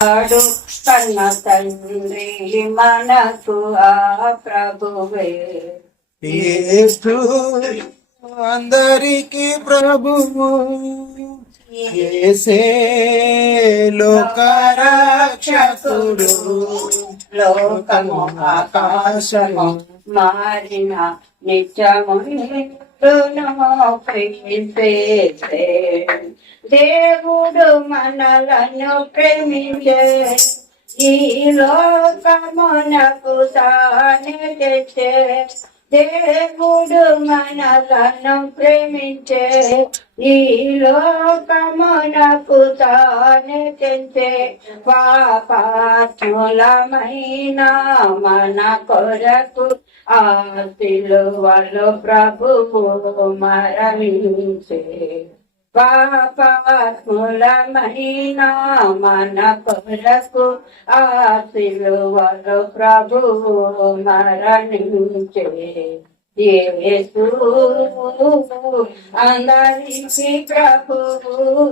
ఆడు కన్న తండ్రి మనకు ఆ ప్రభువే. యేసు అందరికి ప్రభువు, యేసే లోక రక్షకుడు. లోకము ఆకాశము మారిన నిత్యము క్రీస్తే. దేవుడు మనలను ప్రేమించే ఈ లోకమునకు తానే తెచ్చే. దేవుడు మనలను ప్రేమించే ఈ లోకమునకు తానే తెచ్చే. పాపాత్ములమైన మన కొరకు ఆ సిలువలో ప్రభువు మరణించే. పాపాత్ములమైన మన కొరకు ఆ సిలువలో ప్రభువు మరణించే. యేసు అందరికీ ప్రభువు,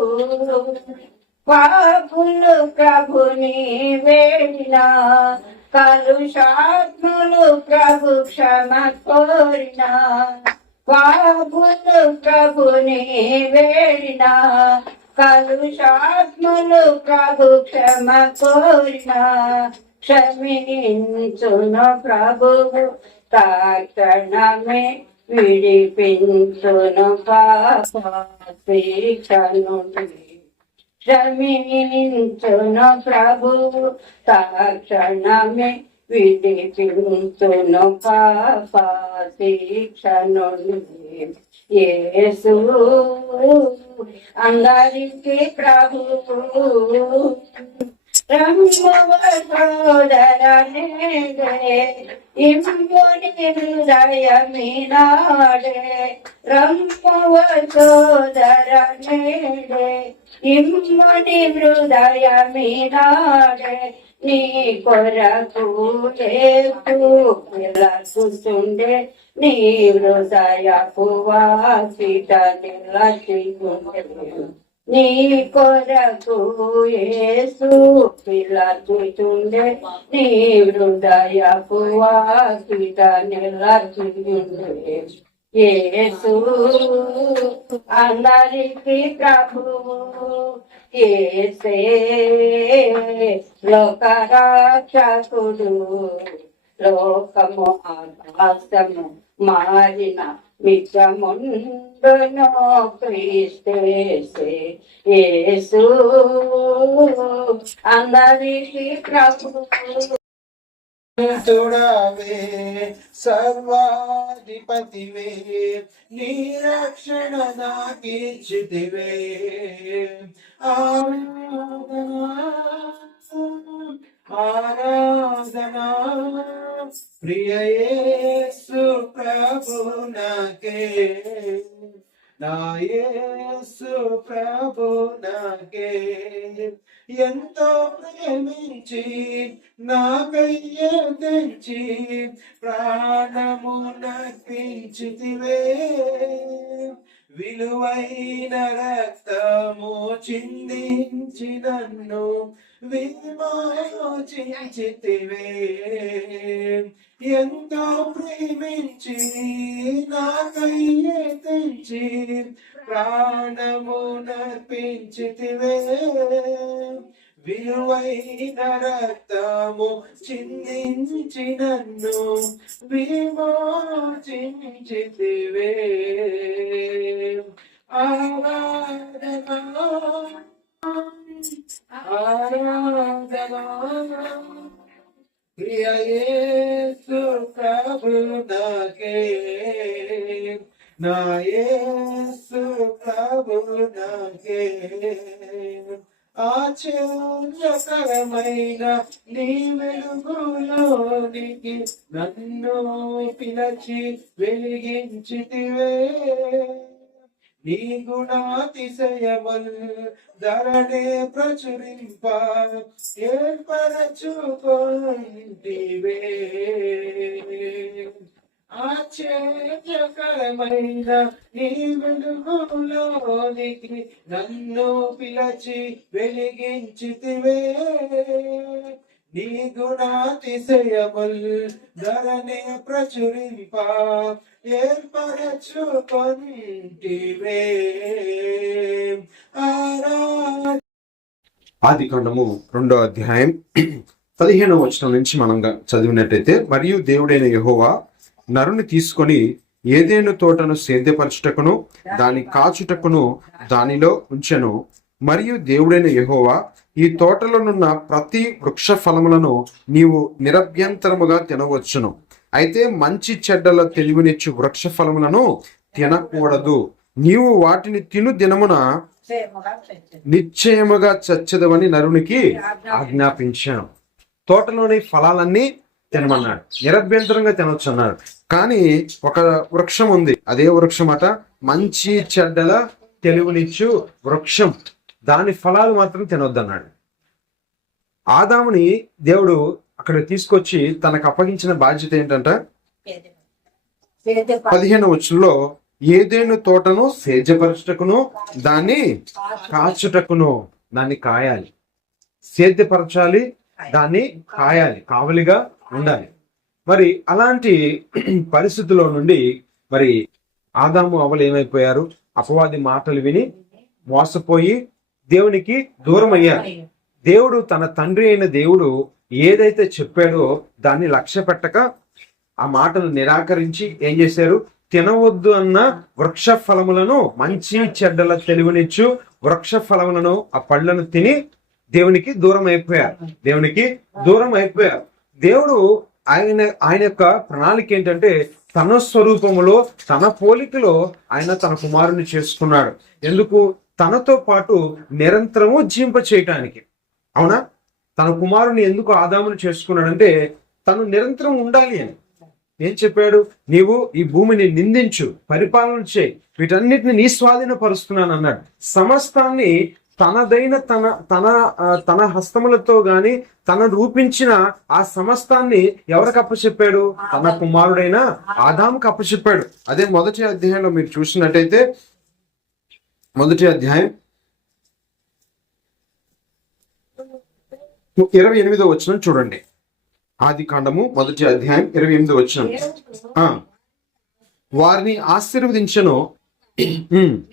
పాపులు ప్రభుని వేడిన, కలుషాత్ములు ప్రభు క్షమ కోరిన. పాపులు ప్రభుని వేడిన, కలుషాత్ములు ప్రభు క్షమ కోరిన. క్షమించును ప్రభువు తక్షణమే, విడిపించును పాప శిక్షను. క్షమించును ప్రభువు తక్షణమే, విడిపించును పాప శిక్షను. యేసు అందరికీ ప్రభువు, రమ్మువోదరనే ఇమ్ముని హృదయమినాడే. రమ్మువోదరనే ఇమ్ముని హృదయమినాడే. నీ కొరకు కూర్చుండే, నీ హృదయపు వాసిట నిలచియుండే. నీ కొరకు యేసు పిలచుచుండే, నీ హృదయపు వాసిట నిలచియుండే. యేసు అందరికీ ప్రభువు, యేసే లోక రక్షకుడు. లోకము ఆకాశము మారిన మిత్రముండును క్రీస్తే. యేసు అందరికీ ప్రభువు. తుడవే సర్వాధిపతివే, నీ రక్షణ నాకిచ్చితివే. ఆరాధనా ఆరాధనా ప్రియ యేసు ప్రభు నాకే. నా యేసు ప్రభు నాకే ఎంతో ప్రేమించి నాకయ్య తెంచి ప్రాణము నర్పించితివే. విలువైన రక్తము చిందించి నన్ను విమోచించితివే. ఎంతో ప్రేమించి నాకయ్య తెంచి ప్రాణము నర్పించితివే. విలువైన రక్తము చిందించి నన్ను విమోచించితివే. ఆరాధనా ఆరాధనా ప్రియ యేసు ప్రభు నాకే. నా యేసు ప్రభు నాకే. ఆశ్చర్యకరమైన నీ వెలుగులోనికి నన్ను పిలచి వెలిగించితివే. నీ గుణాతిశయముల్ ధరణే ప్రచురింప ఏర్పరచుకొంటివే. ఆశ్చర్యకరమైన నీ వెలుగులోనికి నన్ను పిలచి వెలిగించితివే. నీ గుణాతిశయముల్ ధరణి ప్రచురింప ఏర్పరచుకొంటివే. ఆదికాండము 2వ అధ్యాయం 15వ వచనం నుంచి మనం చదివినట్టయితే, మరియు దేవుడైన యెహోవా నరుని తీసుకొని ఏదెను తోటను సేద్యపరచుటకును దాని కాచుటకును దానిలో ఉంచెను. మరియు దేవుడైన యెహోవా, ఈ తోటలోనున్న ప్రతి వృక్ష ఫలములను నీవు నిరభ్యంతరముగా తినవచ్చును, అయితే మంచి చెడ్డల తెలివినిచ్చు వృక్ష ఫలములను తినకూడదు. నీవు వాటిని తిను దినమున నిశ్చయముగా చచ్చదవని నరునికి ఆజ్ఞాపించాను. తోటలోని ఫలాలన్నీ తినమన్నాడు, నిరభ్యంతరంగా తినొచ్చు అన్నాడు. కానీ ఒక వృక్షం ఉంది, అదే వృక్షం అట మంచి చెడ్డల తెలివినిచ్చు వృక్షం, దాని ఫలాలు మాత్రం తినొద్దన్నాడు. ఆదాముని దేవుడు అక్కడ తీసుకొచ్చి తనకు అప్పగించిన బాధ్యత ఏంటంట, 15వ వచనంలో ఏదేను తోటను సేద్యపరచుటకును దాన్ని కాచుటకును, దాన్ని కాయాలి, సేద్యపరచాలి, దాన్ని కాయాలి, కావలిగా ఉండాలి. మరి అలాంటి పరిస్థితుల్లో నుండి మరి ఆదాము అవ్వలు ఏమైపోయారు, అపవాది మాటలు విని మోసపోయి దేవునికి దూరం అయ్యారు. దేవుడు తన తండ్రి అయిన దేవుడు ఏదైతే చెప్పాడో దాన్ని లక్ష్య పెట్టక ఆ మాటలు నిరాకరించి ఏం చేశారు, తినవద్దు అన్న వృక్ష ఫలములను, మంచి చెడ్డల తెలివినిచ్చు వృక్ష ఫలములను, ఆ పళ్ళను తిని దేవునికి దూరం అయిపోయారు. దేవుడు ఆయన యొక్క ప్రణాళిక ఏంటంటే తన స్వరూపములో తన పోలికలో ఆయన తన కుమారుని చేసుకున్నాడు. ఎందుకు? తనతో పాటు నిరంతరము జీవింప చేయటానికి. అవునా? తన కుమారుని ఎందుకు ఆదామును చేసుకున్నాడంటే తను నిరంతరం ఉండాలి అని. ఏం చెప్పాడు? నీవు ఈ భూమిని నిందించు, పరిపాలన చేయి, వీటన్నిటిని నీ స్వాధీనపరుస్తున్నాను అన్నాడు. సమస్తాన్ని తనదైన తన హస్తములతో గాని తన రూపించిన ఆ సమస్తాన్ని ఎవరికి అప్పచెప్పాడు? తన కుమారుడైన ఆదాముకు అప్పచెప్పాడు. అదే మొదటి అధ్యాయంలో మీరు చూసినట్టయితే, మొదటి అధ్యాయం 28వ వచనం చూడండి. ఆది కాండము మొదటి అధ్యాయం 28వ వచనం. వారిని ఆశీర్వదించను,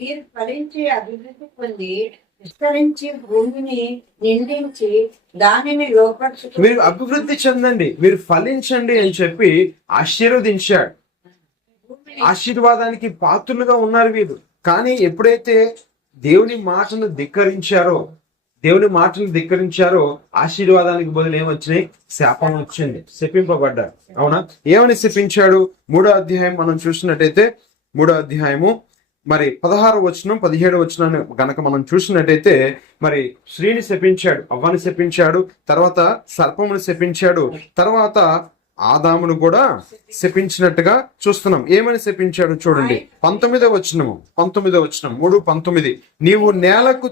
మీరు ఫలించి అభివృద్ధి పొంది విస్తరించి భూమిని నిండించి దానిని లోపరుచుకు, మీరు అభివృద్ధి చెందండి, మీరు ఫలించండి అని చెప్పి ఆశీర్వదించాడు. ఆశీర్వాదానికి పాత్రులుగా ఉన్నారు వీరు. కానీ ఎప్పుడైతే దేవుని మాటను ధిక్కరించారో ఆశీర్వాదానికి బదులు ఏమొచ్చినాయి? శాపం వచ్చింది, శపింపబడ్డారు. అవునా? ఏమని శపించాడు? 3వ అధ్యాయం మనం చూసినట్టయితే, 3వ అధ్యాయము మరి 16వ వచనం 17వ వచనాన్ని గనక మనం చూసినట్టయితే, మరి స్త్రీని శపించాడు, అవ్వని శపించాడు, తర్వాత సర్పమును శపించాడు, తర్వాత ఆదామును కూడా శపించినట్టుగా చూస్తున్నాం. ఏమని శపించాడు చూడండి. 19వ వచనం 3:19, నీవు నేలకు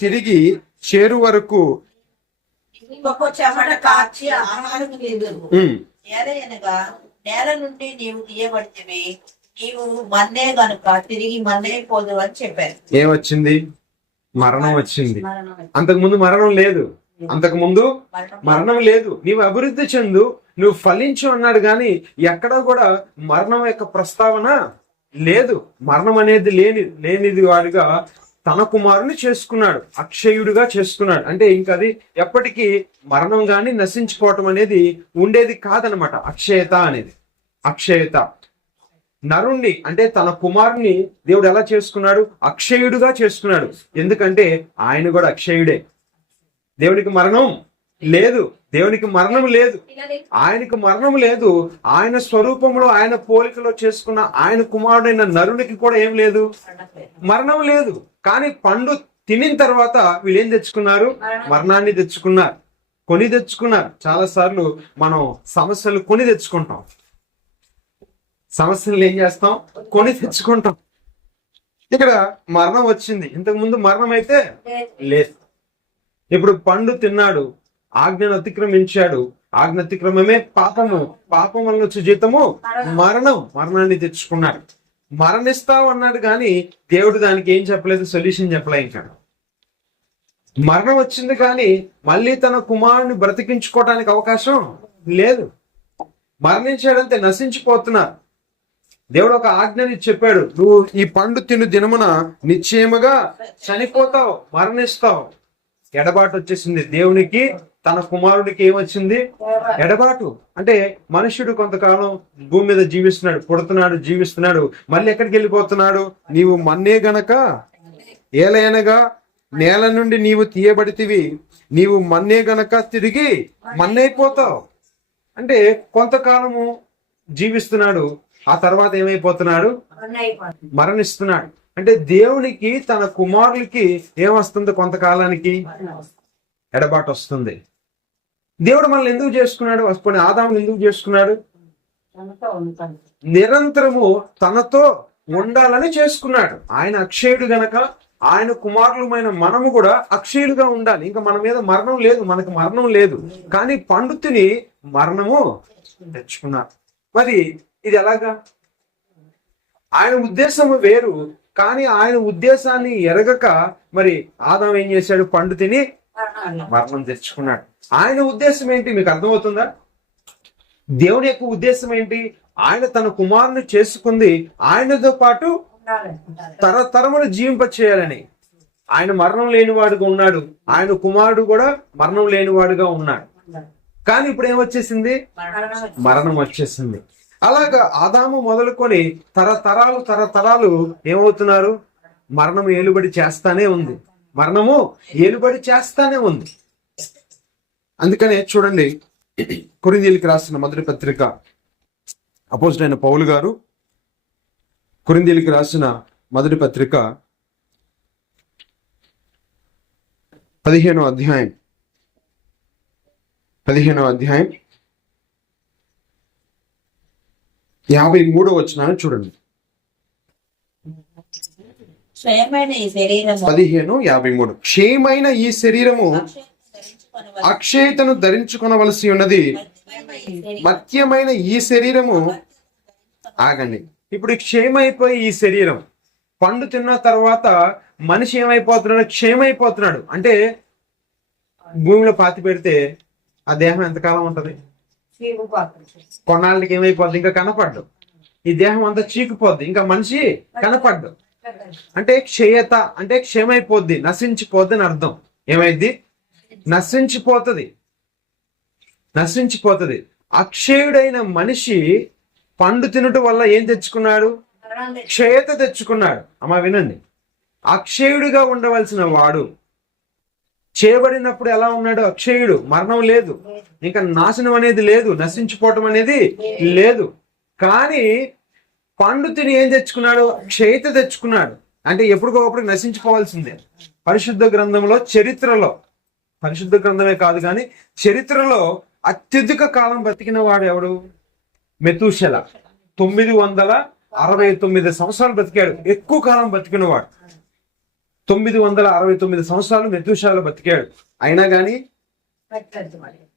తిరిగి చేరు వరకు చెమట కార్చి ఆహారం నేల నుండి నీవు తీయబడితివి, నీవు మన్నే గనుక తిరిగి మన్నే పోదు అని చెప్పారు. ఏమొచ్చింది? మరణం వచ్చింది. అంతకుముందు మరణం లేదు. నీవు అభివృద్ధి చెందు, నువ్వు ఫలించు అన్నాడు. కానీ ఎక్కడా కూడా మరణం యొక్క ప్రస్తావన లేదు. మరణం అనేది లేనిది వాడిగా తన కుమారుని చేసుకున్నాడు, అక్షయుడిగా చేసుకున్నాడు. అంటే ఇంకా అది ఎప్పటికీ మరణం గాని నశించుకోవటం అనేది ఉండేది కాదనమాట. అక్షయత నరుణ్ణి అంటే తన కుమారుని దేవుడు ఎలా చేసుకున్నాడు? అక్షయుడుగా చేసుకున్నాడు. ఎందుకంటే ఆయన కూడా అక్షయుడే. దేవునికి మరణం లేదు, ఆయనకు మరణం లేదు. ఆయన స్వరూపంలో ఆయన పోలికలో చేసుకున్న ఆయన కుమారుడైన నరునికి కూడా ఏం లేదు, మరణం లేదు. కానీ పండు తినిన తర్వాత వీళ్ళు ఏం తెచ్చుకున్నారు? మరణాన్ని కొని తెచ్చుకున్నారు. చాలా సార్లు మనం సమస్యలు కొని తెచ్చుకుంటాం. సమస్యలు ఏం చేస్తాం? కొని తెచ్చుకుంటాం. ఇక్కడ మరణం వచ్చింది, ఇంతకు ముందు మరణం అయితే లేదు. ఇప్పుడు పండు తిన్నాడు, ఆజ్ఞను అతిక్రమించాడు, ఆజ్ఞాతిక్రమమే పాపము, పాపం వలన వచ్చే జీతము మరణాన్ని తెచ్చుకున్నాడు. మరణిస్తావు అన్నాడు కానీ దేవుడు దానికి ఏం చెప్పలేదు, సొల్యూషన్ చెప్పలే. ఇంకా మరణం వచ్చింది కానీ మళ్ళీ తన కుమారుని బ్రతికించుకోవడానికి అవకాశం లేదు. మరణించాడంతే, నశించిపోతున్నారు. దేవుడు ఒక ఆజ్ఞని చెప్పాడు, నువ్వు ఈ పండు తిను దినమున నిశ్చయముగా చనిపోతావు, మరణిస్తావు. ఎడబాటు వచ్చేసింది. దేవునికి తన కుమారుడికి ఏమొచ్చింది? ఎడబాటు. అంటే మనుష్యుడు కొంతకాలం భూమి మీద జీవిస్తున్నాడు, పుడుతున్నాడు, జీవిస్తున్నాడు, మళ్ళీ ఎక్కడికి వెళ్ళిపోతున్నాడు? నీవు మన్నే గనక ఏలయనగా నేల నుండి నీవు తీయబడితివి, నీవు మన్నే గనక తిరిగి మన్నైపోతావు. అంటే కొంతకాలము జీవిస్తున్నాడు, ఆ తర్వాత ఏమైపోతున్నాడు? మరణిస్తున్నాడు. అంటే దేవునికి తన కుమారులకి ఏమొస్తుంది? కొంతకాలానికి ఎడబాటు వస్తుంది. దేవుడు మనల్ని ఎందుకు చేసుకున్నాడు? ఆదామును ఎందుకు చేసుకున్నాడు? నిరంతరము తనతో ఉండాలని చేసుకున్నాడు. ఆయన అక్షయుడు గనక ఆయన కుమారులమైన మనము కూడా అక్షయులుగా ఉండాలి. ఇంకా మన మీద మరణం లేదు, మనకు మరణం లేదు, కానీ పండు తిని మరణము తెచ్చుకున్నారు. మరి ఇది ఎలాగా? ఆయన ఉద్దేశము వేరు, కానీ ఆయన ఉద్దేశాన్ని ఎరగక మరి ఆదాం ఏం చేశాడు? పండు తిని మరణం తెచ్చుకున్నాడు. ఆయన ఉద్దేశం ఏంటి మీకు అర్థమవుతుందా? దేవుని యొక్క ఉద్దేశం ఏంటి? ఆయన తన కుమారుని చేసుకుంది ఆయనతో పాటు తరతరములు జీవింప చేయాలని. ఆయన మరణం లేనివాడుగా ఉన్నాడు, ఆయన కుమారుడు కూడా మరణం లేనివాడుగా ఉన్నాడు. కానీ ఇప్పుడు ఏమొచ్చేసింది? మరణం వచ్చేసింది. అలాగా ఆదాము మొదలుకొని తరతరాలు ఏమవుతున్నారు? మరణం ఏలుబడి చేస్తానే ఉంది, మరణము ఏలుబడి చేస్తానే ఉంది. అందుకనే చూడండి, కొరింథీయులకు రాసిన మొదటి పత్రిక అపోజిట్ పౌలు గారు కొరింథీయులకు రాసిన మొదటి పత్రిక 15వ అధ్యాయం 53వ వచనాన్ని చూడండి. 15:53. క్షయమైన ఈ శరీరము అక్షయతను ధరించుకొనవలసి ఉన్నది, మత్యమైన ఈ శరీరము ఆగండి. ఇప్పుడు క్షయమైపోయి ఈ శరీరం పండు తిన్న తర్వాత మనిషి ఏమైపోతున్నాడు? క్షయమైపోతున్నాడు. అంటే భూమిలో పాతి పెడితే ఆ దేహం ఎంతకాలం ఉంటది? కొన్నాళ్ళకి ఏమైపోద్ది? ఇంకా కనపడ్డు. ఈ దేహం అంతా చీకిపోద్ది, ఇంకా మనిషి కనపడ్డు. అంటే క్షయత అంటే క్షయమైపోద్ది, నశించిపోద్ది అని అర్థం. ఏమైంది? నశించిపోతుంది. అక్షయుడైన మనిషి పండు తినటం వల్ల ఏం తెచ్చుకున్నాడు? క్షయత తెచ్చుకున్నాడు. అమ్మా వినండి, అక్షయుడిగా ఉండవలసిన వాడు చేయబడినప్పుడు ఎలా ఉన్నాడు? అక్షయుడు. మరణం లేదు, ఇంకా నాశనం అనేది లేదు, నశించిపోవటం అనేది లేదు. కానీ పండు తిని ఏం తెచ్చుకున్నాడు? క్షయత తెచ్చుకున్నాడు. అంటే ఎప్పటికొకప్పుడు నశించిపోవాల్సిందే. పరిశుద్ధ గ్రంథంలో, చరిత్రలో, పరిశుద్ధ గ్రంథమే కాదు కానీ చరిత్రలో అత్యధిక కాలం బతికిన వాడు ఎవడు? మెతూషెల. 969 సంవత్సరాలు బతికాడు. ఎక్కువ కాలం బతికిన వాడు 969 సంవత్సరాలు మెతూషెల బతికాడు. అయినా గాని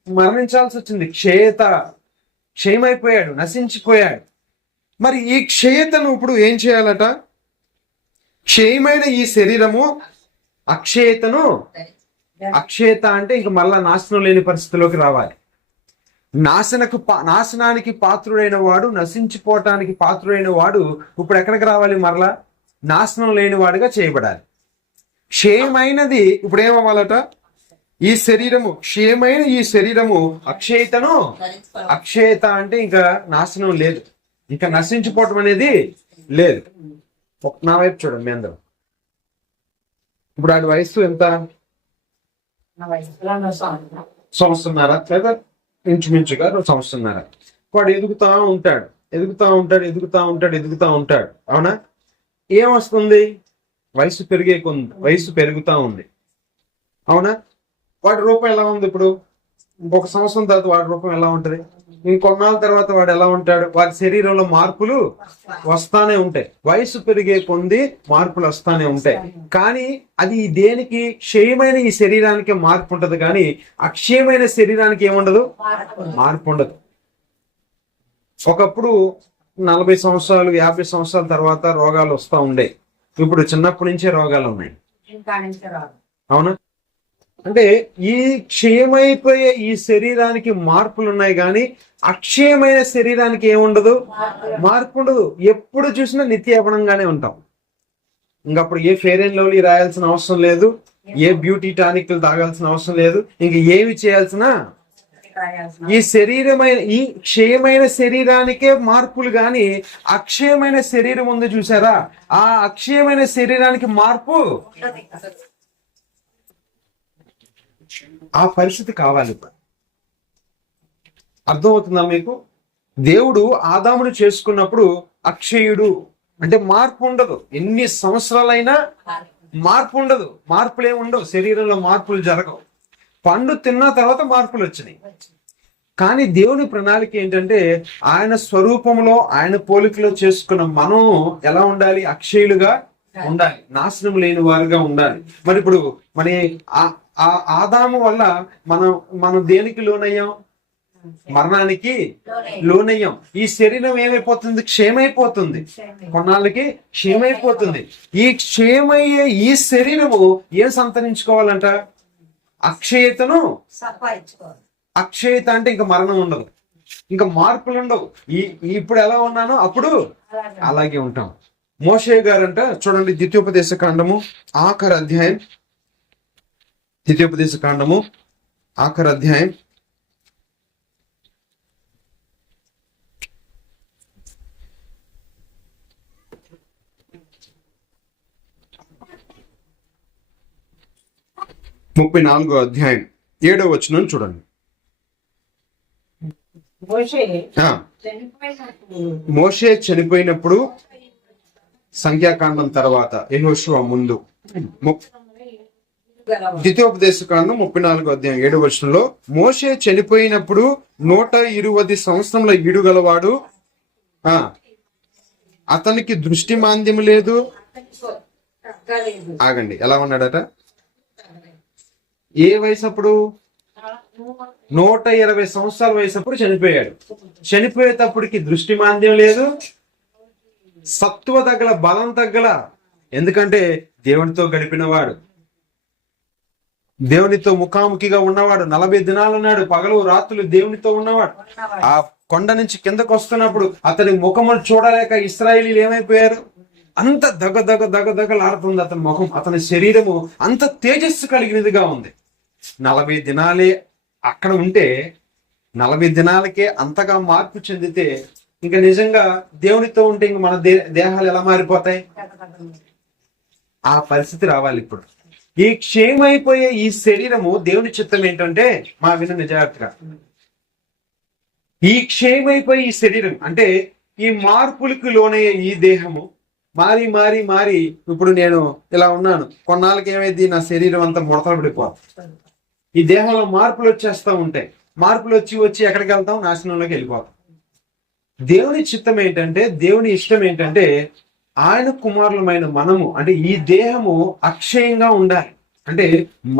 మరణించాల్సి వచ్చింది. క్షయమైపోయాడు, నశించిపోయాడు. మరి ఈ క్షయతను ఇప్పుడు ఏం చేయాలట? క్షయమైన ఈ శరీరము అక్షయత అంటే ఇంక మళ్ళా నాశనం లేని పరిస్థితిలోకి రావాలి. నాశనానికి పాత్రుడైన వాడు, నశించిపోవటానికి పాత్రుడైన వాడు ఇప్పుడు ఎక్కడికి రావాలి? మరలా నాశనం లేని వాడుగా చేయబడాలి. క్షయమైనది ఇప్పుడు ఏమవ్వాలట? ఈ శరీరము, క్షయమైన ఈ శరీరము అక్షయత అంటే ఇంకా నాశనం లేదు, ఇంకా నశించిపోవటం అనేది లేదు. నా వైపు చూడండి మీ అందరూ. ఇప్పుడు ఆడి వయస్సు ఎంత? సంవత్సరన్నర లేదా ఇంచుమించుగా సంవత్సరన్నర. వాడు ఎదుగుతా ఉంటాడు. అవునా? ఏమొస్తుంది? వయసు పెరుగుతా ఉంది. అవునా? వాడి రూపం ఎలా ఉంది? ఇప్పుడు ఇంకొక సంవత్సరం తర్వాత వాడి రూపం ఎలా ఉంటది? ఇంకొన్నాళ్ళ తర్వాత వాడు ఎలా ఉంటాడు? వాడి శరీరంలో మార్పులు వస్తానే ఉంటాయి. వయసు పెరిగే కొద్ది మార్పులు వస్తానే ఉంటాయి. కానీ అది దేనికి? క్షయమైన ఈ శరీరానికి మార్పు ఉంటది, కానీ అక్షయమైన శరీరానికి ఏముండదు, మార్పు ఉండదు. ఒకప్పుడు 40 సంవత్సరాలు 50 సంవత్సరాల తర్వాత రోగాలు వస్తా ఉండే. ఇప్పుడు చిన్నప్పటి నుంచే రోగాలు ఉన్నాయి. అవునా? అంటే ఈ క్షయమైపోయే ఈ శరీరానికి మార్పులు ఉన్నాయి, కానీ అక్షయమైన శరీరానికి ఏముండదు, మార్పు ఉండదు. ఎప్పుడు చూసినా నిత్యపనంగానే ఉంటాం. ఇంకప్పుడు ఏ ఫెయిర్ అండ్ లవ్లీ రాయాల్సిన అవసరం లేదు, ఏ బ్యూటీ టానిక్లు తాగాల్సిన అవసరం లేదు, ఇంక ఏమి చేయాల్సిన. ఈ శరీరమైన ఈ క్షయమైన శరీరానికే మార్పులు, గాని అక్షయమైన శరీరం ఉంది చూసారా, ఆ అక్షయమైన శరీరానికి మార్పు. ఆ పరిస్థితి కావాలి. అర్థమవుతుందా మీకు? దేవుడు ఆదామును చేసుకున్నప్పుడు అక్షయుడు అంటే మార్పు ఉండదు. ఎన్ని సంవత్సరాలైనా మార్పు ఉండదు. మార్పులు ఏమి ఉండవు, శరీరంలో మార్పులు జరగవు. పండు తిన్న తర్వాత మార్పులు వచ్చినాయి. కానీ దేవుని ప్రణాళిక ఏంటంటే ఆయన స్వరూపంలో ఆయన పోలికలో చేసుకున్న మనం ఎలా ఉండాలి? అక్షయులుగా ఉండాలి, నాశనం లేని వారుగా ఉండాలి. మరి ఇప్పుడు ఆ ఆదాము వల్ల మనం దేనికి లోనయ్యాం? మరణానికి లోనయ్యాం. ఈ శరీరం ఏమైపోతుంది? క్షేమైపోతుంది. కొన్నాళ్ళకి క్షేమైపోతుంది. ఈ క్షేమయ్యే ఈ శరీరము ఏం సంతరించుకోవాలంట? అక్షయతను. అక్షయత అంటే ఇంకా మరణం ఉండదు, ఇంకా మార్పులు ఉండవు. ఇప్పుడు ఎలా ఉన్నానో అప్పుడు అలాగే ఉంటాం. మోషే గారంట చూడండి, ద్వితీయోపదేశ కాండము ఆఖరి అధ్యాయం, ద్వితీయోపదేశ కాండము ఆఖరి అధ్యాయం 34వ అధ్యాయం 7వ వచనం చూడండి. మోషే చనిపోయినప్పుడు సంఖ్యాకాండం తర్వాత యెహోషువ ముందు ద్వితీయోపదేశ కాండం 34వ అధ్యాయం 7వ వచనంలో, మోషే చనిపోయినప్పుడు 120 సంవత్సరముల ఈడు గలవాడు, అతనికి దృష్టి మాంద్యం లేదు. ఆగండి, ఎలా ఉన్నాడట? ఏ వయసు అప్పుడు? 120 సంవత్సరాల వయసు అప్పుడు చనిపోయాడు. చనిపోయేటప్పటికి దృష్టి మాంద్యం లేదు, సత్తువ తగ్గల, బలం తగ్గల. ఎందుకంటే దేవునితో గడిపినవాడు, దేవునితో ముఖాముఖిగా ఉన్నవాడు. 40 దినాలు ఉన్నాడు, పగలు రాత్రులు దేవునితో ఉన్నవాడు. ఆ కొండ నుంచి కిందకు వస్తున్నప్పుడు అతని ముఖములు చూడలేక ఇశ్రాయేలీలు ఏమైపోయారు? అంత దగలాడుతుంది అతని ముఖం, అతని శరీరము అంత తేజస్సు కలిగినదిగా ఉంది. 40 దినాలే అక్కడ ఉంటే 40 దినాలకే అంతగా మార్పు చెందితే ఇంకా నిజంగా దేవునితో ఉంటే ఇంక మన దేహాలు ఎలా మారిపోతాయి? ఆ పరిస్థితి రావాలి. ఇప్పుడు ఈ క్షేమైపోయే ఈ శరీరము దేవుని చిత్తం ఏంటంటే, మా వినండి జాగ్రత్తగా, ఈ క్షేమైపోయే ఈ శరీరం అంటే ఈ మార్పులకు లోనయ్యే ఈ దేహము మారి మారి మారి ఇప్పుడు నేను ఇలా ఉన్నాను, కొన్నాళ్ళకి ఏమైంది? నా శరీరం అంతా ముడతలు పడిపోతుంది. ఈ దేహంలో మార్పులు వచ్చేస్తూ ఉంటాయి. మార్పులు వచ్చి ఎక్కడికి వెళ్తాం? నాశనంలోకి వెళ్ళిపోతాం. దేవుని చిత్తం ఏంటంటే, దేవుని ఇష్టం ఏంటంటే, ఆయన కుమారులమైన మనము అంటే ఈ దేహము అక్షయంగా ఉండాలి. అంటే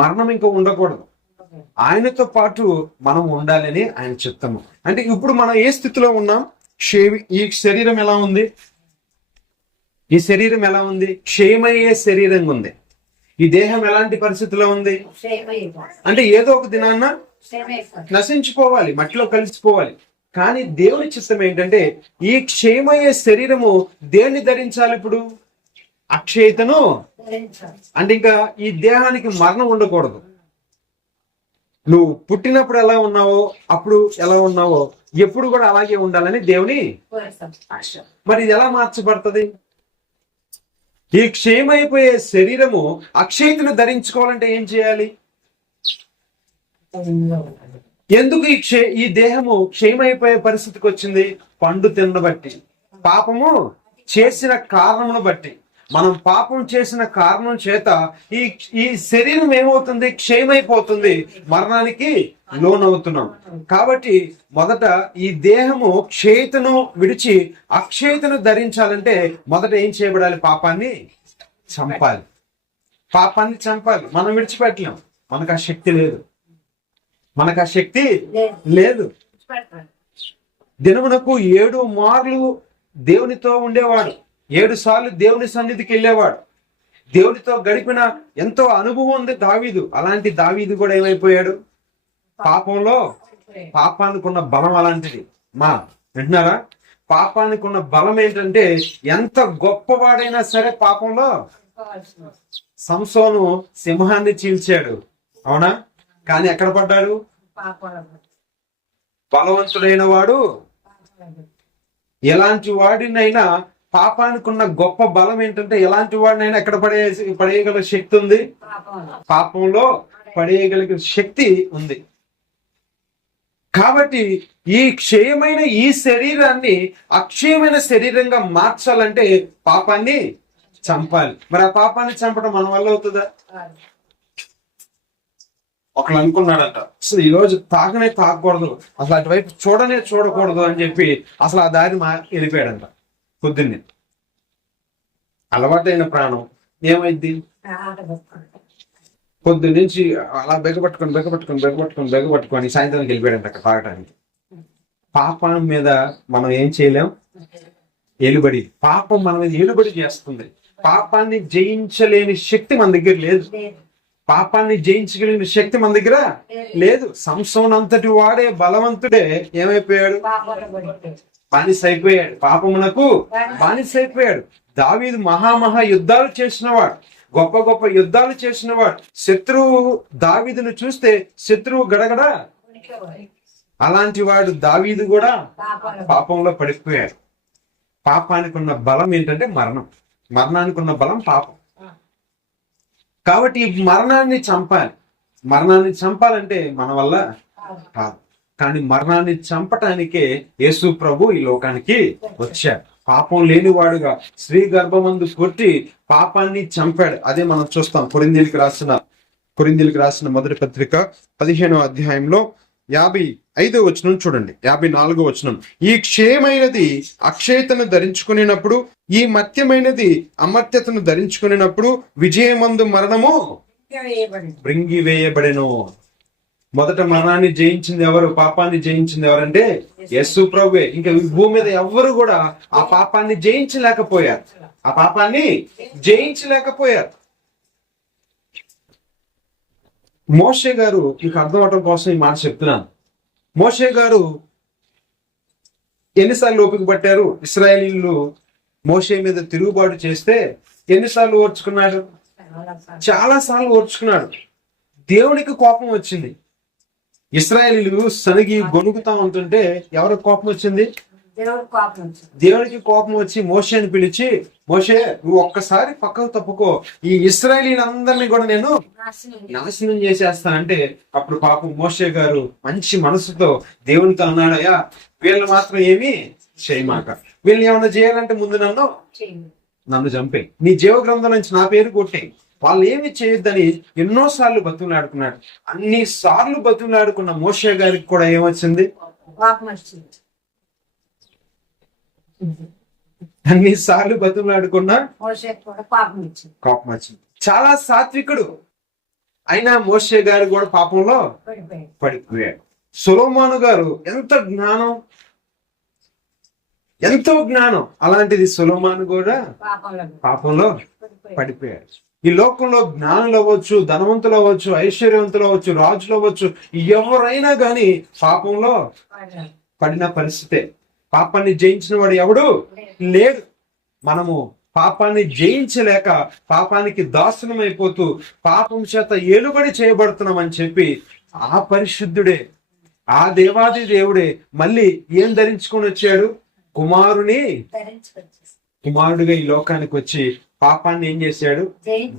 మరణం ఇంకా ఉండకూడదు, ఆయనతో పాటు మనం ఉండాలని ఆయన చిత్తము. అంటే ఇప్పుడు మనం ఏ స్థితిలో ఉన్నాం? ఈ శరీరం ఎలా ఉంది? ఈ శరీరం ఎలా ఉంది? క్షేమయ్యే శరీరంగా ఉంది. ఈ దేహం ఎలాంటి పరిస్థితిలో ఉంది? అంటే ఏదో ఒక దినాన్న నశించిపోవాలి, మట్టిలో కలిసిపోవాలి. కానీ దేవుని చిత్తం ఏంటంటే, ఈ క్షేమయ్యే శరీరము దేన్ని ధరించాలి? ఇప్పుడు అక్షయతను. అంటే ఇంకా ఈ దేహానికి మరణం ఉండకూడదు. నువ్వు పుట్టినప్పుడు ఎలా ఉన్నావో, అప్పుడు ఎలా ఉన్నావో ఎప్పుడు కూడా అలాగే ఉండాలని దేవుని ఆశ. మరి ఇది ఎలా మార్చబడుతుంది? ఈ క్షేమైపోయే శరీరము అక్షయతను ధరించుకోవాలంటే ఏం చేయాలి? ఎందుకు ఈ దేహము క్షేమైపోయే పరిస్థితికి వచ్చింది? పండు తినబట్టి, పాపము చేసిన కారణమును బట్టి. మనం పాపం చేసిన కారణం చేత ఈ శరీరం ఏమవుతుంది? క్షేమైపోతుంది, మరణానికి లోనవుతున్నాం. కాబట్టి మొదట ఈ దేహము క్షేతను విడిచి అక్షేతను ధరించాలంటే మొదట ఏం చేయబడాలి? పాపాన్ని చంపాలి. పాపాన్ని చంపాలి. మనం విడిచిపెట్టలేం. మనకు ఆ శక్తి లేదు. మనకు ఆ శక్తి లేదు. దినమునకు 7 మార్లు దేవునితో ఉండేవాడు. 7 సార్లు దేవుని సన్నిధికి వెళ్ళేవాడు. దేవునితో గడిపిన ఎంతో అనుభవం ఉంది దావీదు. అలాంటి దావీదు కూడా ఏమైపోయాడు? పాపంలో. పాపానికి ఉన్న బలం అలాంటిది. వింటున్నారా? పాపానికి ఉన్న బలం ఏంటంటే ఎంత గొప్పవాడైనా సరే పాపంలో. సంసోను సింహాన్ని చీల్చాడు, అవునా? కానీ ఎక్కడ పడ్డాడు? బలవంతుడైన వాడు ఎలాంటి వాడినైనా, పాపానికి ఉన్న గొప్ప బలం ఏంటంటే ఎలాంటి వాడినైనా ఎక్కడ పడేయగల శక్తి ఉంది? పాపంలో పడేయగలిగే శక్తి ఉంది. కాబట్టి ఈ క్షయమైన ఈ శరీరాన్ని అక్షయమైన శరీరంగా మార్చాలంటే పాపాన్ని చంపాలి. మరి ఆ పాపాన్ని చంపడం మన వల్ల అవుతుందా? ఒకళ్ళు అనుకున్నాడంట, అసలు ఈ రోజు తాగకూడదు, అసలు అటువైపు చూడకూడదు అని చెప్పి అసలు ఆ దారి వెళ్ళిపోయాడంట. పొద్దున్నే అలవాటైన ప్రాణం ఏమైంది? పొద్దున్నుంచి అలా బెగపట్టుకొని సాయంత్రానికి వెళ్ళిపోయాడంట అక్కడ తాగటానికి. పాపం మీద మనం ఏం చేయలేం. ఎలుబడి. పాపం మన మీద ఎలుబడి చేస్తుంది. పాపాన్ని జయించలేని శక్తి మన దగ్గర లేదు. పాపాన్ని జయించగలిగిన శక్తి మన దగ్గర లేదు. సంసోను అంతటి వాడే బలవంతుడే ఏమైపోయాడు? బానిస అయిపోయాడు. పాపమునకు బానిస అయిపోయాడు. దావీదు మహా యుద్ధాలు చేసినవాడు, గొప్ప యుద్ధాలు చేసినవాడు. శత్రువు దావీదును చూస్తే శత్రువు గడగడ. అలాంటి వాడు దావీదు కూడా పాపంలో పడిపోయాడు. పాపానికి ఉన్న బలం ఏంటంటే మరణం. మరణానికి ఉన్న బలం పాపం. కాబట్టి ఈ మరణాన్ని చంపాలి. మరణాన్ని చంపాలంటే మన వల్ల కాదు. కానీ మరణాన్ని చంపటానికే యేసు ప్రభు ఈ లోకానికి వచ్చాడు. పాపం లేనివాడుగా స్త్రీ గర్భమందు పుట్టి పాపాన్ని చంపాడు. అదే మనం చూస్తాం కొరింథీయులకు రాసిన మొదటి పత్రిక 15వ అధ్యాయంలో 55వ వచనం చూడండి. 54వ వచనం. ఈ క్షయమైనది అక్షయతను ధరించుకునేటప్పుడు, ఈ మత్యమైనది అమర్త్యతను ధరించుకునేటప్పుడు విజయమందు మరణము మృంగివేయబడెను. మొదట మరణాన్ని జయించింది ఎవరు? పాపాన్ని జయించింది ఎవరంటే యేసు ప్రభువే. ఇంకా భూమి మీద ఎవ్వరు కూడా ఆ పాపాన్ని జయించలేకపోయారు. మోషే గారు, మీకు అర్థం అవడం కోసం ఈ మాట చెప్తున్నాను. మోషే గారు ఎన్నిసార్లు ఓపిక పట్టారు? ఇశ్రాయేలీయులు మోషే మీద తిరుగుబాటు చేస్తే ఎన్నిసార్లు ఓర్చుకున్నాడు? చాలా సార్లు ఓర్చుకున్నాడు. దేవునికి కోపం వచ్చింది. ఇశ్రాయేలీయులు సనిగి గొనుగుతా ఉంటుంటే ఎవరికి కోపం వచ్చింది? దేవునికి కోపం వచ్చి మోషేని పిలిచి, మోషే నువ్వు ఒక్కసారి పక్కకు తప్పుకో, ఈ ఇశ్రాయేలీయులందరినీ కూడా నేను నాశనం చేసేస్తానంటే అప్పుడు పాపం మోషే గారు మంచి మనసుతో దేవునితో అన్నాడు, అయ్యా వీళ్ళు మాత్రం ఏమీ చేయమాక, వీళ్ళు ఏమన్నా చేయాలంటే ముందు నన్ను చంపే, నీ జీవ గ్రంథం నుంచి నా పేరు కొట్టే, వాళ్ళు ఏమి చేయొద్దని ఎన్నోసార్లు బతుకులాడుకున్నాడు. అన్ని సార్లు బతుకులాడుకున్న మోషే గారికి కూడా ఏమొచ్చింది? అన్ని సార్లు బతుకులాడుకున్నా కోపం వచ్చింది. చాలా సాత్వికుడు అయినా మోషే గారు కూడా పాపంలో పడిపోయాడు. సొలొమోను గారు ఎంతో జ్ఞానం, అలాంటిది సొలొమోను కూడా పాపంలో పడిపోయాడు. ఈ లోకంలో జ్ఞానులు అవ్వచ్చు, ధనవంతులు అవ్వచ్చు, ఐశ్వర్యవంతులు అవ్వచ్చు, రాజులు అవ్వచ్చు, ఎవరైనా కానీ పాపంలో పడిన పరిస్థితే. పాపాన్ని జయించిన వాడు ఎవడు లేడు. మనము పాపాన్ని జయించలేక పాపానికి దాసనం అయిపోతూ పాపం చేత ఏలుబడి చేయబడుతున్నామని చెప్పి ఆ పరిశుద్ధుడే, ఆ దేవాది దేవుడే మళ్ళీ ఏం ధరించుకొని వచ్చాడు? కుమారుడిగా ఈ లోకానికి వచ్చి పాపాన్ని ఏం చేశాడు?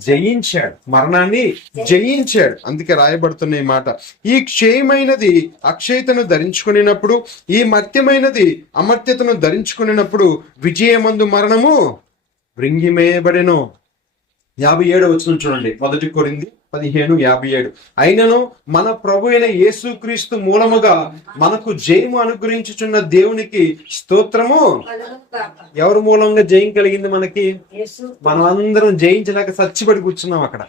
జయించాడు. మరణాన్ని జయించాడు. అందుకే రాయబడుతున్న ఈ మాట, ఈ క్షయమైనది అక్షయతను ధరించుకునేటప్పుడు, ఈ మర్త్యమైనది అమర్త్యతను ధరించుకునేటప్పుడు విజయమందు మరణము మృంగివేయబడెను. 57వ వచనం చూడండి. 1 కొరింథీ 15:57. అయినను మన ప్రభు అయిన యేసుక్రీస్తు మూలముగా మనకు జయము అనుగ్రహించుచున్న దేవునికి స్తోత్రము. ఎవరి మూలంగా జయం కలిగింది మనకి? మనం అందరం జయించలేక చచ్చిపడి కూర్చున్నాం అక్కడ.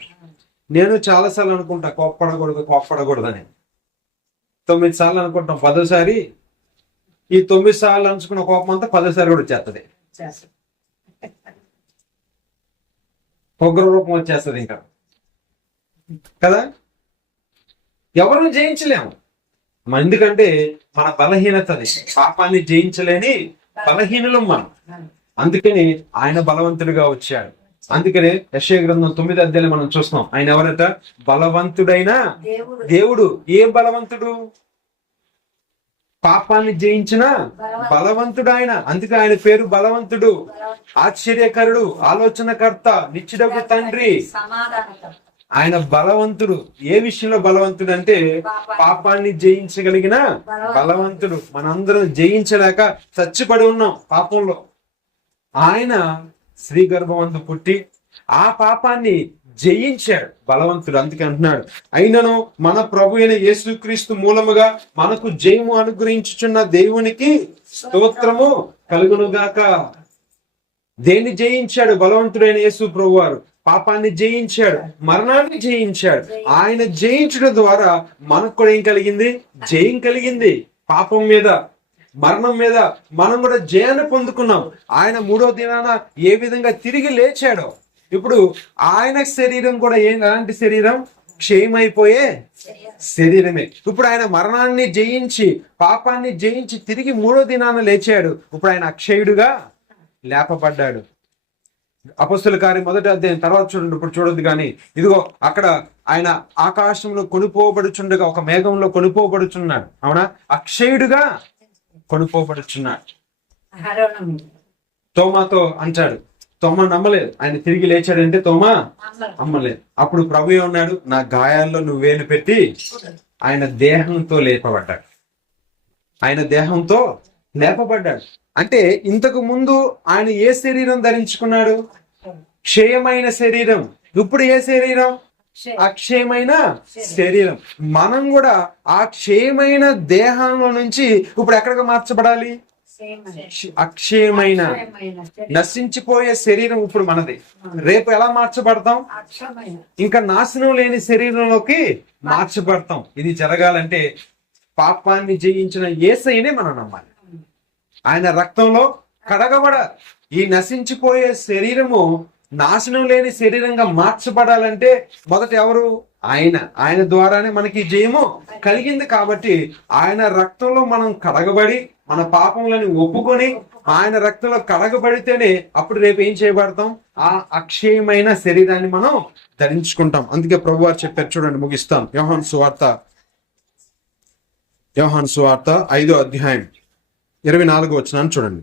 నేను చాలాసార్లు అనుకుంటా కోప్పడకూడదని. 9 సార్లు అనుకుంటాం, 10సారి ఈ 9 సార్లు అనుకున్న కోపం అంతా 10సారి కూడా వచ్చేస్తుంది. ఉగ్ర రూపం వచ్చేస్తుంది ఇంకా కదా. ఎవరు జయించలేము. ఎందుకంటే మన బలహీనతది, పాపాన్ని జయించలేని బలహీనులం మనం. అందుకని ఆయన బలవంతుడిగా వచ్చాడు. అందుకనే యెషయా గ్రంథం 9 మనం చూస్తాం. ఆయన ఎవరట? బలవంతుడైన దేవుడు. ఏ బలవంతుడు? పాపాన్ని జయించిన బలవంతుడు ఆయన. అందుకే ఆయన పేరు బలవంతుడు, ఆశ్చర్యకరుడు, ఆలోచనకర్త, నిత్యుడగు తండ్రి. ఆయన బలవంతుడు. ఏ విషయంలో బలవంతుడు అంటే పాపాన్ని జయించగలిగిన బలవంతుడు. మనందరం జయించలేక చచ్చిపడి ఉన్నాం పాపంలో. ఆయన స్త్రీ గర్భమందు పుట్టి ఆ పాపాన్ని జయించాడు, బలవంతుడు. అందుకే అంటున్నాడు, అయినను మన ప్రభు అయిన యేసుక్రీస్తు మూలముగా మనకు జయము అనుగ్రహించుచున్న దేవునికి స్తోత్రము కలుగునుగాక. దేన్ని జయించాడు? బలవంతుడైన యేసు ప్రభు వారు పాపాన్ని జయించాడు, మరణాన్ని జయించాడు. ఆయన జయించడం ద్వారా మనకు కూడా ఏం కలిగింది? జయం కలిగింది. పాపం మీద, మరణం మీద మనం కూడా జయాన్ని పొందుకున్నాం. ఆయన 3వ దినాన ఏ విధంగా తిరిగి లేచాడో, ఇప్పుడు ఆయన శరీరం కూడా ఎలాంటి శరీరం? క్షయమైపోయే శరీరమే. ఇప్పుడు ఆయన మరణాన్ని జయించి, పాపాన్ని జయించి తిరిగి 3వ దినాన లేచాడు. ఇప్పుడు ఆయన అక్షయుడుగా లేపబడ్డాడు. అపొస్తలుల కార్యం 1వ అధ్యాయం తర్వాత చూడండి, ఇప్పుడు చూడొద్దు కానీ, ఇదిగో అక్కడ ఆయన ఆకాశంలో కొనుపోబడుచుండగా, ఒక మేఘంలో కొనుపోబడుచున్నాడు. అవునా? అక్షయుడుగా కొనుపోబడుచున్నాడు. తోమాతో అంటాడు, తోమా నమ్మలేదు. ఆయన తిరిగి లేచాడంటే తోమా నమ్మలేదు. అప్పుడు ప్రభు ఉన్నాడు, నా గాయాల్లో నువ్వు వేలు పెట్టి. ఆయన దేహంతో లేపబడ్డాడు. ఆయన దేహంతో లేపబడ్డాడు. అంటే ఇంతకు ముందు ఆయన ఏ శరీరం ధరించుకున్నాడు? క్షయమైన శరీరం. ఇప్పుడు ఏ శరీరం? అక్షయమైన శరీరం. మనం కూడా ఆ క్షయమైన దేహంలో నుంచి ఇప్పుడు ఎక్కడికి మార్చబడాలి? అక్షయమైన, నశించిపోయే శరీరం ఇప్పుడు మనది. రేపు ఎలా మార్చబడతాం? ఇంకా నాశనం లేని శరీరంలోకి మార్చబడతాం. ఇది జరగాలంటే పాపాన్ని జయించిన యేసయ్యనే మనం నమ్మాలి. ఆయన రక్తంలో కడగబడాలి. ఈ నశించిపోయే శరీరము నాశనం లేని శరీరంగా మార్చబడాలంటే మొదట ఎవరు? ఆయన ద్వారానే మనకి జయము కలిగింది. కాబట్టి ఆయన రక్తంలో మనం కడగబడి, మన పాపములను ఒప్పుకొని ఆయన రక్తంలో కడగబడితేనే అప్పుడు రేపు ఏం చేయబడతాం? ఆ అక్షయమైన శరీరాన్ని మనం ధరించుకుంటాం. అందుకే ప్రభువారు చెప్పారు, చూడండి, ముగిస్తాం. యోహాను సువార్త 5వ అధ్యాయం 24వ వచనాన్ని చూడండి.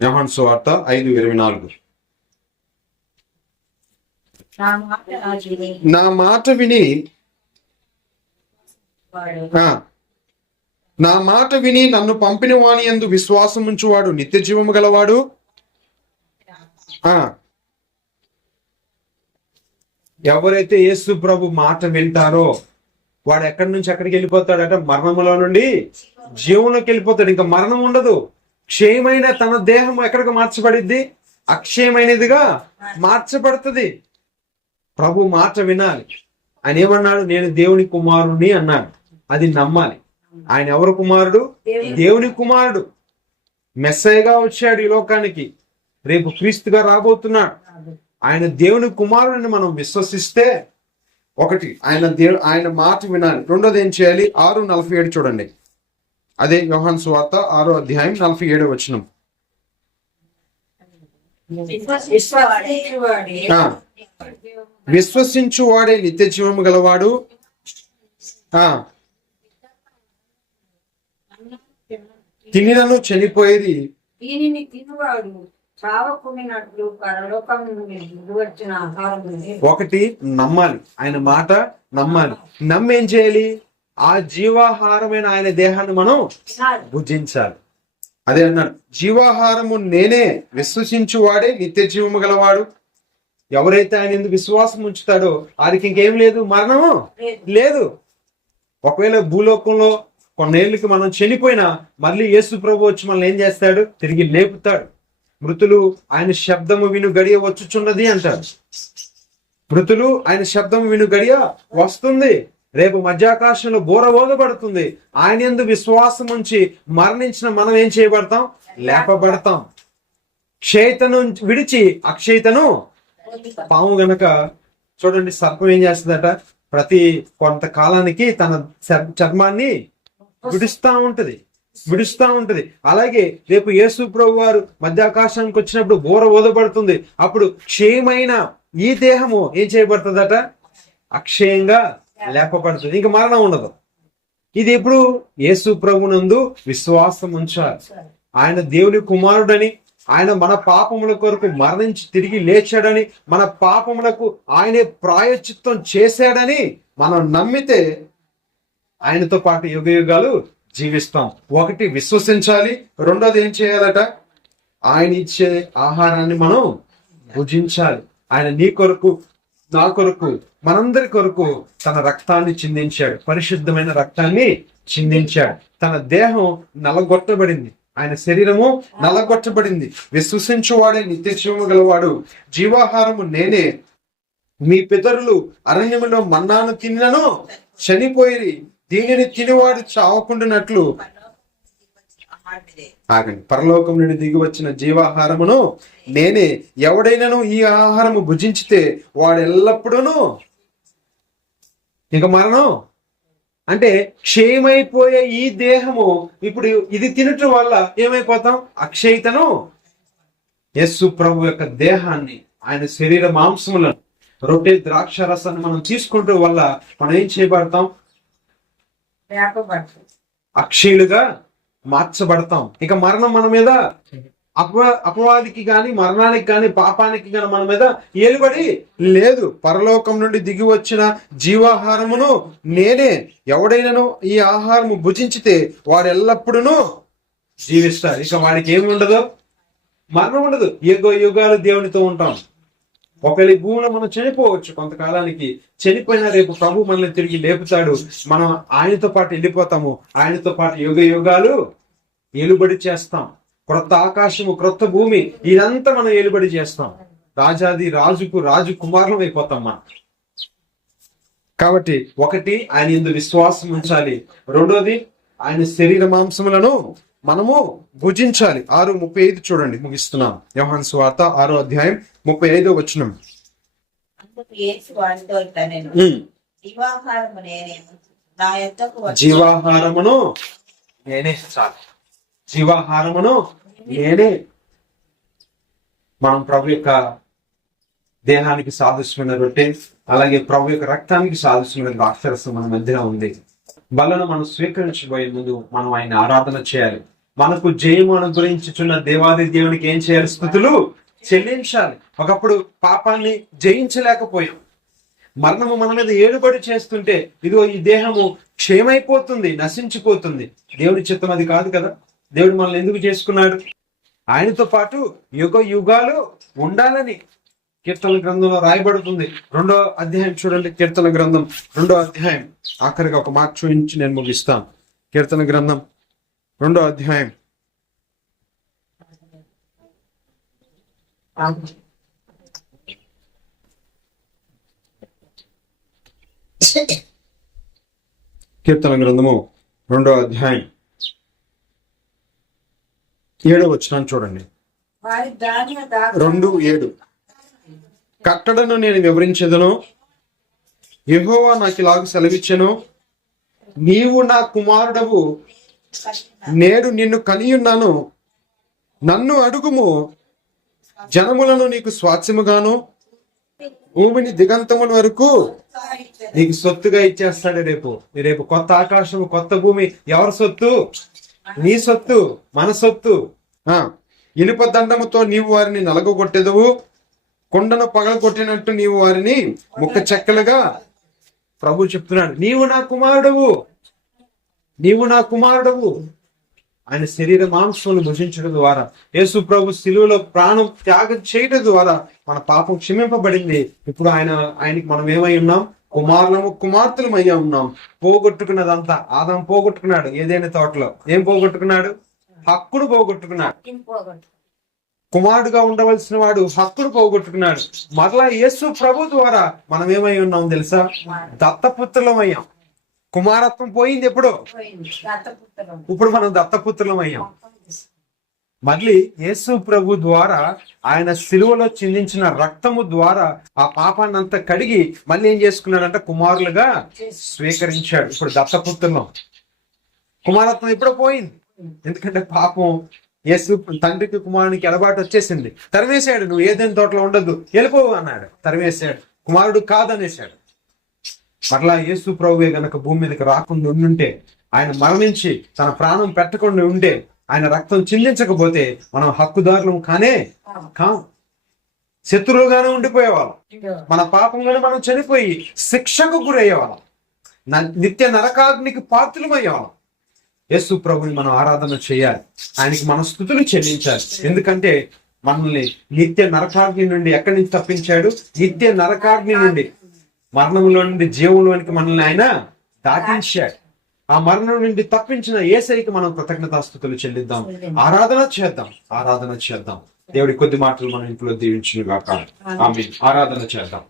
యోహాను సువార్త 5:24. నా మాట విని నన్ను పంపిన వాని యందు విశ్వాసం ఉంచువాడు నిత్య జీవము గలవాడు. ఎవరైతే యేసు ప్రభు మాట వింటారో వాడు ఎక్కడి నుంచి ఎక్కడికి వెళ్ళిపోతాడట? మరణములో నుండి జీవంలోకి వెళ్ళిపోతాడు. ఇంకా మరణం ఉండదు. క్షయమైన తన దేహం ఎక్కడికి మార్చబడిద్ది? అక్షయమైనదిగా మార్చబడుతుంది. ప్రభు మాట వినాలి. ఆయన ఏమన్నాడు? నేను దేవుని కుమారుని అన్నాడు. అది నమ్మాలి. ఆయన ఎవరు కుమారుడు? దేవుని కుమారుడు. మెస్సయ్యగా వచ్చాడు ఈ లోకానికి. రేపు క్రీస్తుగా రాబోతున్నాడు. ఆయన దేవుని కుమారుడిని మనం విశ్వసిస్తే, ఒకటి ఆయన మాట వినాలి. రెండోది ఏం చేయాలి? 6:47 చూడండి. అదే యోహాను సువార్త 6వ అధ్యాయం 47వ వచనం. విశ్వసించువాడే నిత్య జీవము గలవాడు. తినినను చనిపోయేది దీనిని తినువాడు చావకుమినట్లు పరలోకం నుండి వచ్చిన ఆహారం. ఒకటి నమ్మాలి, ఆయన మాట నమ్మాలి. నమ్మేం చేయాలి? ఆ జీవాహారమైన ఆయన దేహాన్ని మనం భుజించాలి. అదే అన్నాడు, జీవాహారము నేనే, విశ్వసించువాడే నిత్య జీవము గలవాడు. ఎవరైతే ఆయన ఎందుకు విశ్వాసం ఉంచుతాడో వారికి ఇంకేం లేదు, మరణము లేదు. ఒకవేళ భూలోకంలో కొన్నేళ్ళకి మనం చనిపోయినా మళ్ళీ యేసు ప్రభు వచ్చి మనల్ని ఏం చేస్తాడు? తిరిగి లేపుతాడు. మృతులు ఆయన శబ్దము విను గడియ వచ్చుచున్నది అంటాడు. మృతులు ఆయన శబ్దము విను గడియ వస్తుంది. రేపు మధ్యాకాశంలో బోర ఓదబడుతుంది. ఆయన యందు విశ్వాసం ఉంచి మరణించిన మనం ఏం చేయబడతాం? లేపబడతాం. క్షేతను విడిచి అక్షేతను, పాము గనక చూడండి, సర్పం ఏం చేస్తుందట? ప్రతి కొంతకాలానికి తన చర్మాన్ని విడుస్తా ఉంటది. అలాగే రేపు యేసు ప్రభు వారు మధ్యాకాశానికి వచ్చినప్పుడు బోర ఓదబడుతుంది. అప్పుడు క్షయమైన ఈ దేహము ఏం చేయబడుతుందట? అక్షయంగా లేపబడుతుంది. ఇంకా మరణం ఉండదు. ఇది ఎప్పుడు? యేసు ప్రభునందు విశ్వాసం ఉంచాలి. ఆయన దేవుని కుమారుడని, ఆయన మన పాపముల కొరకు మరణించి తిరిగి లేచాడని, మన పాపములకు ఆయనే ప్రాయశ్చిత్తం చేశాడని మనం నమ్మితే ఆయనతో పాటు యుగ యుగాలు జీవిస్తాం. ఒకటి విశ్వసించాలి, రెండోది ఏం చేయాలట? ఆయన ఇచ్చే ఆహారాన్ని మనం భుజించాలి. ఆయన నీ కొరకు, నా కొరకు, మనందరి కొరకు తన రక్తాన్ని చిందించాడు. పరిశుద్ధమైన రక్తాన్ని చిందించాడు. తన దేహం నలగొట్టబడింది, ఆయన శరీరము నలగొట్టబడింది. విశ్వసించువాడే నిత్య జీవము గలవాడు. జీవాహారము నేనే. మీ పితరులు అరణ్యములో మన్నాను తిన్నను చనిపోయిరి, దీనిని తినివాడు చావకుండానట్లు ఆగండి. పరలోకం నుండి దిగి వచ్చిన జీవాహారమును నేనే. ఎవడైనాను ఈ ఆహారము భుజించితే వాడు ఎల్లప్పుడూ ఇక మరణం అంటే క్షయమైపోయే ఈ దేహము ఇప్పుడు ఇది తినటం వల్ల ఏమైపోతాం? అక్షయతను. యేసు ప్రభు యొక్క దేహాన్ని, ఆయన శరీర మాంసములను, రొట్టె ద్రాక్ష రసాన్ని మనం తీసుకుంటూ వల్ల మనం ఏం చేయబడతాం? అక్షయులుగా మార్చబడతాం. ఇక మరణం మన మీద, అపవాదికి గాని, మరణానికి గాని, పాపానికి గాని మన మీద ఏలుబడి లేదు. పరలోకం నుండి దిగి వచ్చిన జీవాహారమును నేనే. ఎవడైనాను ఈ ఆహారము భుజించితే వాడు ఎల్లప్పుడూ జీవిస్తారు. ఇక వాడికి ఏమి ఉండదు? మరణం ఉండదు. యుగ యుగాలు దేవునితో ఉంటాం. ఒకవేళ ఈ భూమిలో మనం చనిపోవచ్చు కొంతకాలానికి. చనిపోయినా రేపు ప్రభు మనల్ని తిరిగి లేపుతాడు. మనం ఆయనతో పాటు వెళ్ళిపోతాము. ఆయనతో పాటు యుగ యుగాలు ఏలుబడి చేస్తాం. క్రొత్త ఆకాశము, క్రొత్త భూమి, ఇదంతా మనం ఏలుబడి చేస్తాం. రాజాది రాజుకు రాజు కుమారులం అయిపోతాం మనం. కాబట్టి ఒకటి, ఆయన యందు విశ్వాసం ఉంచాలి. రెండోది, ఆయన శరీర మాంసములను మనము భుజించాలి. 6:35 చూడండి, ముగిస్తున్నాం. యోహాను సువార్త 6వ అధ్యాయం 35వ వచనం. జీవాహారమును నేనే. చాలు, జీవాహారమును నేనే. మనం ప్రభు యొక్క దేహానికి సాదృశ్యమైన రొట్టె, అలాగే ప్రభు యొక్క రక్తానికి సాదృశ్యమైన ద్రాక్షరసం మన మధ్యలో ఉంది. బలను మనం స్వీకరించబోయే ముందు మనం ఆయన ఆరాధన చేయాలి. మనకు జయము అనుగ్రహించుచున్న దేవాది దేవునికి ఏం చేయాలి? స్తుతులు చెల్లించాలి. ఒకప్పుడు పాపాన్ని జయించలేకపోయాం. మరణము మన మీద ఏలుబడి చేస్తుంటే ఇదిగో ఈ దేహము క్షయమైపోతుంది, నశించిపోతుంది. దేవుడి చిత్తం అది కాదు కదా. దేవుడు మనల్ని ఎందుకు చేసుకున్నాడు? ఆయనతో పాటు యుగ యుగాలు ఉండాలని కీర్తన గ్రంథంలో రాయబడుతుంది. 2వ అధ్యాయం చూడండి. కీర్తన గ్రంథం 2వ అధ్యాయం ఆఖరిగా ఒక మాట చూపించి నేను ముగిస్తాను. కీర్తన గ్రంథం 2వ అధ్యాయం కీర్తన గ్రంథము 2వ అధ్యాయం 7వ వచనం చూడండి. 2:7 కట్టడను నేను వివరించెదను. యెహోవా నాకు ఇలాగ సెలవిచ్చెను, నీవు నా కుమారుడవు, నేడు నిన్ను కనియున్నాను. నన్ను అడుగుము, జనములను నీకు స్వాస్థ్యముగాను, భూమిని దిగంతముల వరకు నీకు సొత్తుగా ఇచ్చేస్తాడు. రేపు కొత్త ఆకాశము, కొత్త భూమి ఎవరి సొత్తు? నీ సొత్తు, మన సొత్తు. ఇనుప దండముతో నీవు వారిని నలగొట్టెదవు, కొండను పగలగొట్టినట్టు నీవు వారిని ముక్క చెక్కలుగా. ప్రభు చెప్తున్నాడు, నీవు నా కుమారుడవు, నీవు నా కుమారుడవు. ఆయన శరీర మాంసములు భుజించడం ద్వారా, యేసు ప్రభు శిలువలో ప్రాణం త్యాగం చేయడం ద్వారా మన పాపం క్షమింపబడింది. ఇప్పుడు ఆయనకి మనం ఏమై ఉన్నాం? కుమారులము కుమార్తెలు అయ్యా ఉన్నాం. పోగొట్టుకున్నదంతా ఆదాం పోగొట్టుకున్నాడు. ఏదైనా తోటలో ఏం పోగొట్టుకున్నాడు? హక్కును పోగొట్టుకున్నాడు. కుమారుడుగా ఉండవలసిన వాడు హక్కును పోగొట్టుకున్నాడు. మరలా యేసు ప్రభు ద్వారా మనం ఏమై ఉన్నాం తెలుసా? దత్తపుత్రులం అయ్యాం. కుమారత్వం పోయింది ఎప్పుడో, ఇప్పుడు మనం దత్తపుత్రులం అయ్యాం. మళ్ళీ యేసు ప్రభు ద్వారా ఆయన సిలువలో చిందించిన రక్తము ద్వారా ఆ పాపాన్ని అంతా కడిగి మళ్ళీ ఏం చేసుకున్నాడంటే కుమారులుగా స్వీకరించాడు. ఇప్పుడు దత్తపుత్రులం. కుమారత్వం ఎప్పుడో పోయింది, ఎందుకంటే పాపం యేసు తండ్రికి కుమారునికి ఎడబాటు వచ్చేసింది. తరివేశాడు. నువ్వు ఏదైనా తోటలో ఉండదు, వెళ్ళిపోవు అన్నాడు. తరివేశాడు. కుమారుడు కాదనేశాడు. మరలా యేసు ప్రభువే గనక భూమి మీదకి రాకుండా ఉండుంటే, ఆయన మరణించి తన ప్రాణం పెట్టకుండా ఉంటే, ఆయన రక్తం చిందించకపోతే మనం హక్కుదారులం కాం, శత్రువులుగానే ఉండిపోయేవాళ్ళం. మన పాపంగానే మనం చనిపోయి శిక్షకు గురయ్యేవాళ్ళం, నిత్య నరకాగ్నికి పాత్రలమయ్యేవాళ్ళం. యేసు ప్రభుని మనం ఆరాధన చేయాలి, ఆయనకి మన స్తుతులు చెల్లించాలి. ఎందుకంటే మనల్ని నిత్య నరకాగ్ని నుండి ఎక్కడి నుంచి తప్పించాడు? నిత్య నరకాగ్ని నుండి, మరణంలో నుండి జీవంలోనికి మనల్ని ఆయన దాటించాడు. ఆ మరణం నుండి తప్పించిన యేసయ్యకి మనం కృతజ్ఞతాస్తుతులు చెల్లిద్దాం, ఆరాధన చేద్దాం. దేవుడి కొద్ది మాటలు మన ఇంట్లో దీవించును గాక. ఆమేన్. ఆరాధన చేద్దాం.